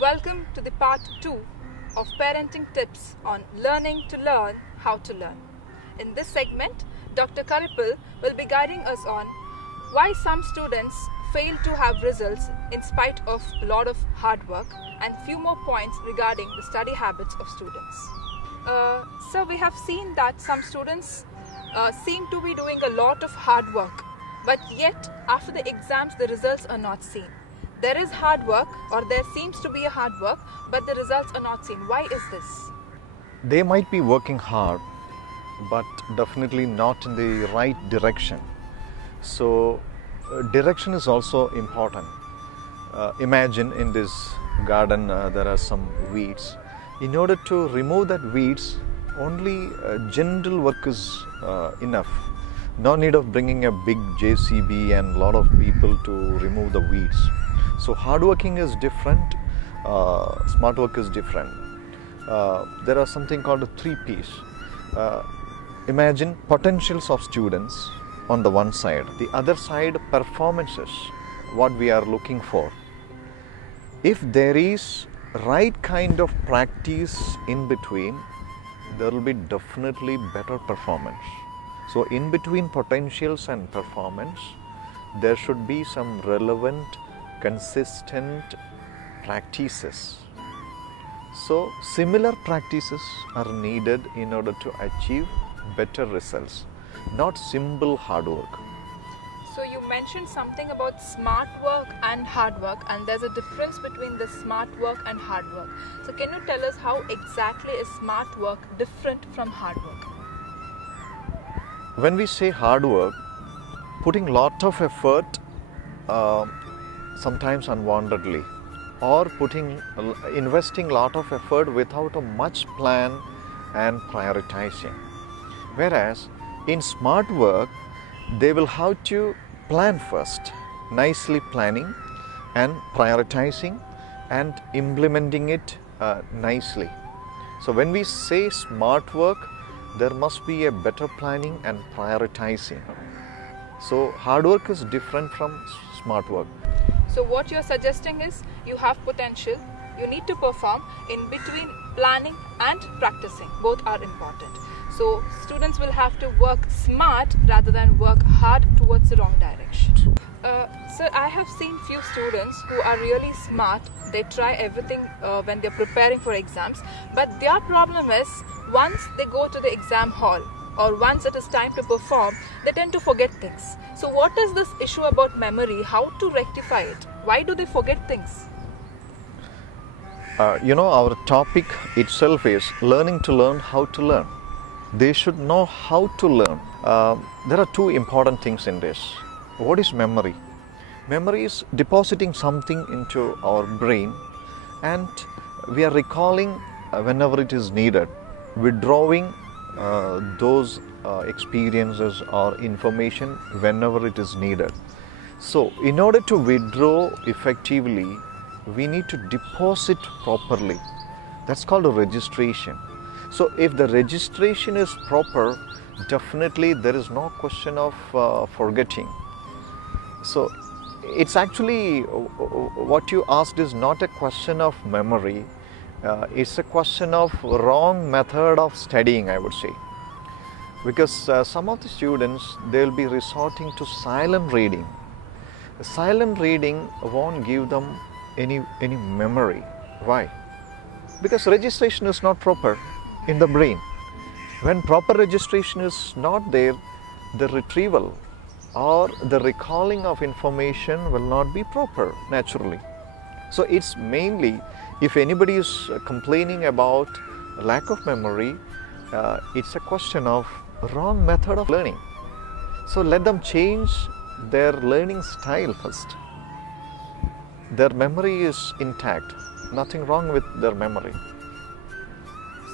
Welcome to the part 2 of parenting tips on learning to learn how to learn. In this segment, Dr. Karippal will be guiding us on why some students fail to have results in spite of a lot of hard work and few more points regarding the study habits of students. So we have seen that some students seem to be doing a lot of hard work, but yet after the exams the results are not seen. There is hard work, or there seems to be a hard work, but the results are not seen. Why is this? They might be working hard, but definitely not in the right direction. So direction is also important. Imagine in this garden there are some weeds. In order to remove that weeds, only gentle work is enough. No need of bringing a big JCB and a lot of people to remove the weeds. So hard working is different, smart work is different. There are something called a 3 P's. Imagine potentials of students on the one side, the other side performances, what we are looking for. If there is right kind of practice in between, there will be definitely better performance. So in between potentials and performance, there should be some relevant, consistent practices. So similar practices are needed in order to achieve better results, not simple hard work. So you mentioned something about smart work and hard work, and there's a difference between the smart work and hard work. So can you tell us how exactly is smart work different from hard work? When we say hard work, putting lot of effort sometimes unwantedly, or investing lot of effort without a much plan and prioritizing. Whereas in smart work, they will have to plan first, nicely planning and prioritizing and implementing it nicely. So when we say smart work, there must be a better planning and prioritizing. So hard work is different from smart work. So what you're suggesting is you have potential, you need to perform. In between planning and practicing, both are important. So students will have to work smart rather than work hard towards the wrong direction. So I have seen few students who are really smart. They try everything when they're preparing for exams, but their problem is once they go to the exam hall or once it is time to perform, they tend to forget things. So what is this issue about memory? How to rectify it? Why do they forget things? Our topic itself is learning to learn how to learn. They should know how to learn. There are two important things in this. What is memory? Memory is depositing something into our brain and we are recalling whenever it is needed, withdrawing those experiences or information whenever it is needed. So in order to withdraw effectively, we need to deposit properly. That's called a registration. So if the registration is proper, definitely there is no question of forgetting. So it's actually what you asked is not a question of memory. It's a question of wrong method of studying, I would say. Because some of the students, they'll be resorting to silent reading. Silent reading won't give them any memory. Why? Because registration is not proper in the brain. When proper registration is not there, the retrieval or the recalling of information will not be proper naturally. So it's mainly, if anybody is complaining about lack of memory, it's a question of wrong method of learning. So let them change their learning style first. Their memory is intact, nothing wrong with their memory.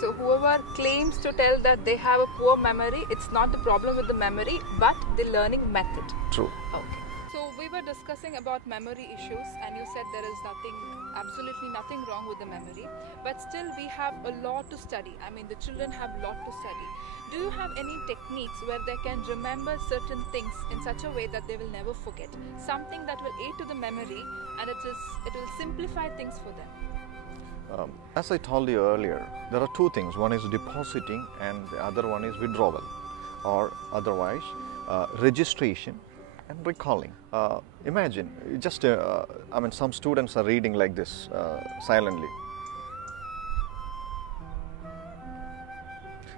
So whoever claims to tell that they have a poor memory, it's not the problem with the memory, but the learning method. True. Okay. So we were discussing about memory issues and you said there is absolutely nothing wrong with the memory, but still we have a lot to study. I mean, the children have a lot to study. Do you have any techniques where they can remember certain things in such a way that they will never forget? Something that will aid to the memory and it will simplify things for them. As I told you earlier, there are two things. One is depositing and the other one is withdrawal, or otherwise registration and recalling. Imagine, just some students are reading like this silently.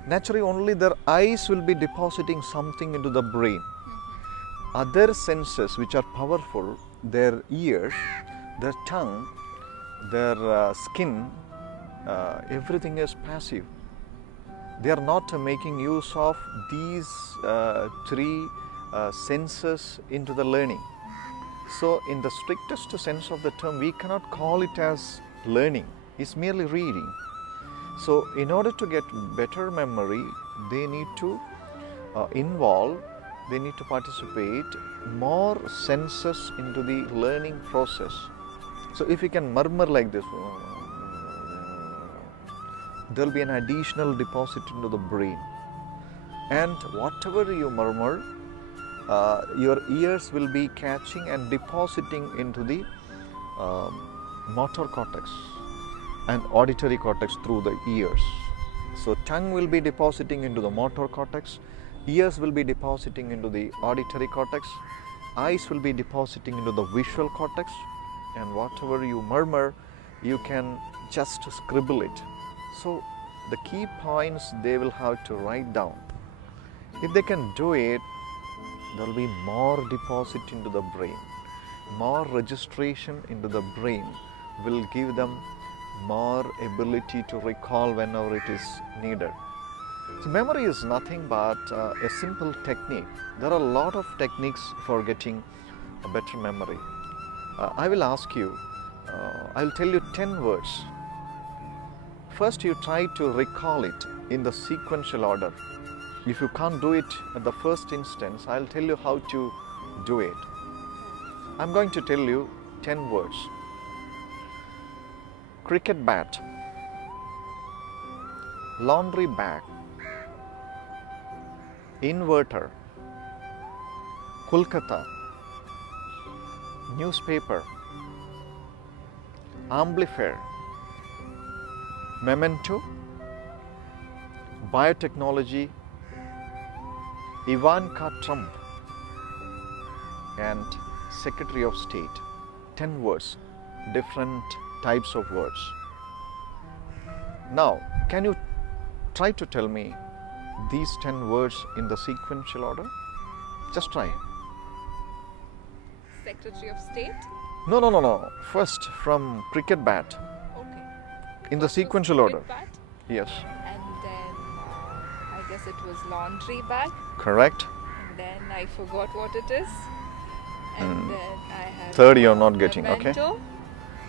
Naturally, only their eyes will be depositing something into the brain. Other senses which are powerful, their ears, their tongue, their skin, everything is passive. They are not making use of these three senses into the learning. So in the strictest sense of the term, we cannot call it as learning. It's merely reading. So in order to get better memory, they need to involve, they need to participate more senses into the learning process. So if you can murmur like this, there will be an additional deposit into the brain. And whatever you murmur, your ears will be catching and depositing into the motor cortex and auditory cortex through the ears. So tongue will be depositing into the motor cortex, ears will be depositing into the auditory cortex, eyes will be depositing into the visual cortex, and whatever you murmur, you can just scribble it. So the key points they will have to write down. If they can do it, there will be more deposit into the brain. More registration into the brain will give them more ability to recall whenever it is needed. So memory is nothing but a simple technique. There are a lot of techniques for getting a better memory. I will ask you, I will tell you 10 words. First, you try to recall it in the sequential order. If you can't do it at the first instance, I'll tell you how to do it. I'm going to tell you 10 words. Cricket bat, laundry bag, inverter, Kolkata, newspaper, amplifier, memento, biotechnology, Ivanka Trump, and Secretary of State. 10 words, different types of words. Now, can you try to tell me these 10 words in the sequential order? Just try. Secretary of State? No. First, from cricket bat. Okay. In the sequential order. Bat? Yes. And then I guess it was laundry bag. Correct. And then I forgot what it is. And then I have Third you're not getting, memento. okay?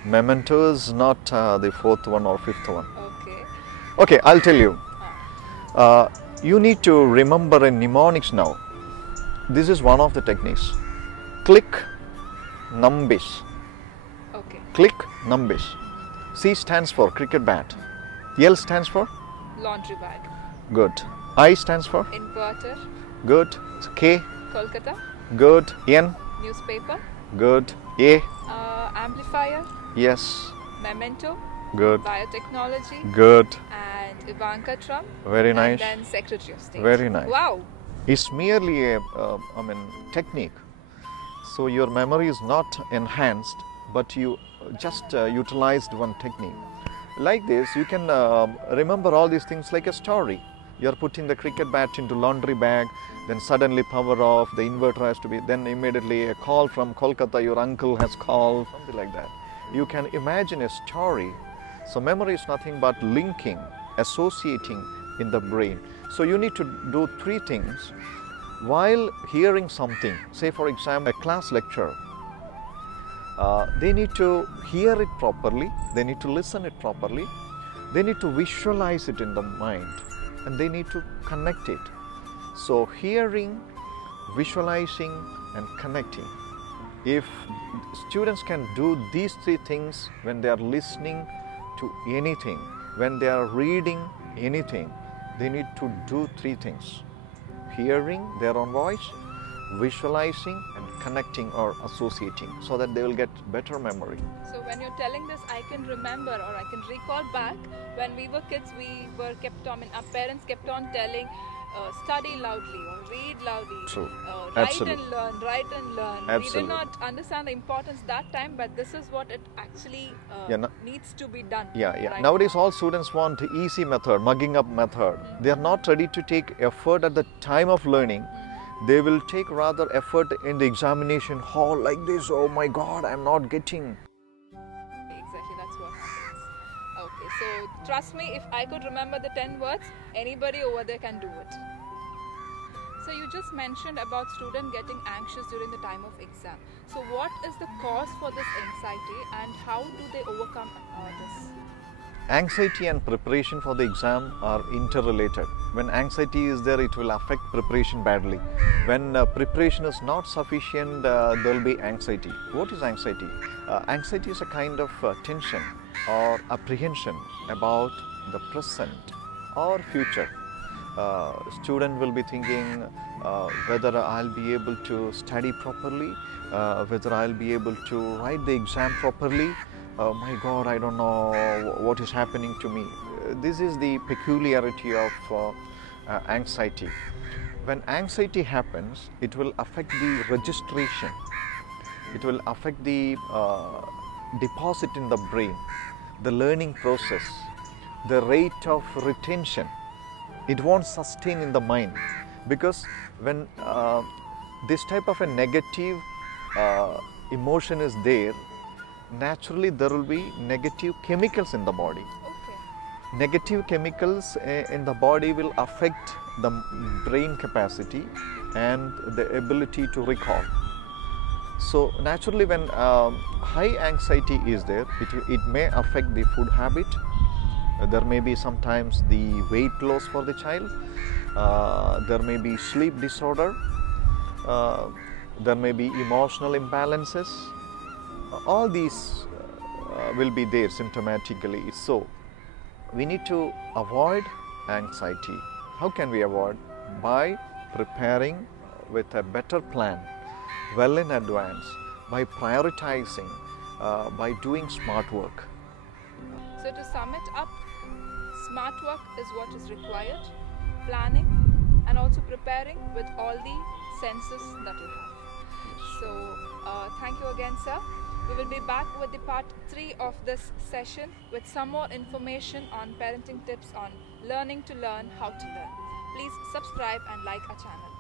Memento is not the fourth one or fifth one. Okay. Okay, I'll tell you. You need to remember a mnemonics now. This is one of the techniques. Click, numbis. Okay. Click, numbis. C stands for cricket bat. L stands for? Laundry bag. Good. I stands for? Inverter. Good. K. Kolkata. Good. N. Newspaper. Good. A. Amplifier. Yes. Memento. Good. Biotechnology. Good. And Ivanka Trump. Very nice. And then Secretary of State. Very nice. Wow. It's merely a technique. So your memory is not enhanced, but you just utilized one technique. Like this, you can remember all these things like a story. You're putting the cricket bat into laundry bag, then suddenly power off, the inverter has to be, then immediately a call from Kolkata, your uncle has called, something like that. You can imagine a story. So memory is nothing but linking, associating in the brain. So you need to do three things. While hearing something, say for example a class lecture, they need to hear it properly, they need to listen it properly, they need to visualize it in the mind, and they need to connect it. So hearing, visualizing and connecting. If students can do these three things when they are listening to anything, when they are reading anything, they need to do three things. Hearing their own voice, visualizing and connecting or associating, so that they will get better memory. So when you're telling this, I can remember or I can recall back when we were kids, we were kept on, our parents kept on telling, study loudly or read loudly. True. Write Absolutely. and learn, write and learn. Absolutely. We did not understand the importance that time, but this is what it actually needs to be done. Right? Nowadays all students want the easy method, mugging up method. They are not ready to take effort at the time of learning. They will take rather effort in the examination hall like this. Oh my God, I'm not getting. Exactly, that's what happens. Okay, so trust me, if I could remember the 10 words, anybody over there can do it. So you just mentioned about student getting anxious during the time of exam. So what is the cause for this anxiety and how do they overcome this? Anxiety and preparation for the exam are interrelated. When anxiety is there, it will affect preparation badly. When preparation is not sufficient, there will be anxiety. What is anxiety? Anxiety is a kind of tension or apprehension about the present or future. Student will be thinking whether I'll be able to study properly, whether I'll be able to write the exam properly. Oh my God, I don't know what is happening to me. This is the peculiarity of anxiety. When anxiety happens, it will affect the registration. It will affect the deposit in the brain, the learning process, the rate of retention. It won't sustain in the mind, because when this type of a negative emotion is there, naturally there will be negative chemicals in the body. Okay. Negative chemicals in the body will affect the brain capacity and the ability to recall. So naturally, when high anxiety is there, it may affect the food habit. There may be sometimes the weight loss for the child. There may be sleep disorder. There may be emotional imbalances. All these will be there symptomatically. So we need to avoid anxiety. How can we avoid? By preparing with a better plan, well in advance, by prioritizing, by doing smart work. So to sum it up, smart work is what is required, planning and also preparing with all the senses that you have. So thank you again, sir. We will be back with the part 3 of this session with some more information on parenting tips on learning to learn how to learn. Please subscribe and like our channel.